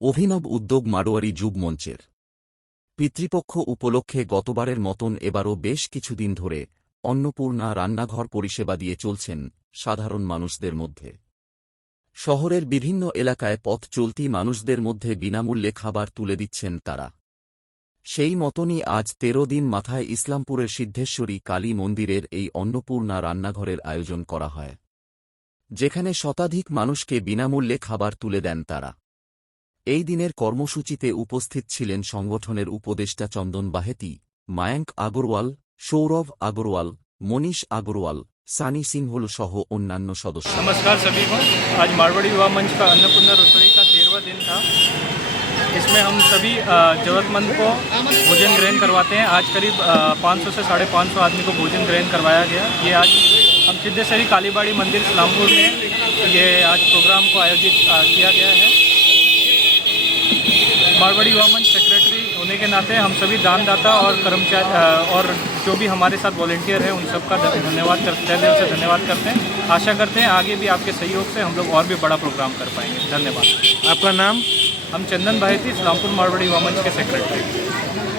অভিনব উদ্যোগ মারোয়ারি যুব মঞ্চের। পিতৃপক্ষ উপলক্ষে গতবারের মতন এবারও বেশ কিছুদিন ধরে অন্নপূর্ণা রান্নাঘর পরিষেবা দিয়ে চলছেন সাধারণ মানুষদের মধ্যে। শহরের বিভিন্ন এলাকায় পথ চলতি মানুষদের মধ্যে বিনামূল্যে খাবার তুলে দিচ্ছেন তারা। সেই মতনই আজ তেরো দিন মাথায় ইসলামপুরের সিদ্ধেশ্বরী কালী মন্দিরের এই অন্নপূর্ণা রান্নাঘরের আয়োজন করা হয়, যেখানে শতাধিক মানুষকে বিনামূল্যে খাবার তুলে দেন তারা। এই দিনের কর্মসূচিতে উপস্থিত ছিলেন সংগঠনের উপদেষ্টা চন্দন বাহেতি মায়াঙ্ক আগরওয়াল সৌরভ আগরওয়াল মনীষ আগরওয়াল সানি সিংহল সহ অন্যান্য সদস্য नमस्कार सभी को आज मारवाड़ी युवा मंच का अन्नपूर्णा रसोई का तेरहवा दिन था इसमें हम सभी अ, ज़रूरतमंद को भोजन ग्रहण करवाते हैं आज करीब पाँच सौ से साढ़े पाँच सौ आदमी को भोजन ग्रहण करवाया गया ये आज हम सिद्धेश्वरी कालीबाड़ी मंदिर इस्लामपुर में ये आज प्रोग्राम को आयोजित अ, किया गया है मारवाड़ी युवा मंच सेक्रेटरी होने के नाते हम सभी दानदाता और कर्मचारी और जो भी हमारे साथ वॉलेंटियर है उन सबका धन्यवाद करते हैं दिल से धन्यवाद करते हैं। आशा करते हैं आगे भी आपके सहयोग से हम लोग और भी बड़ा प्रोग्राम कर पाएँगे। धन्यवाद। आपका नाम? हम चंदन भाई थी इस्लामपुर मारवाड़ी युवा मंच के सेक्रेटरी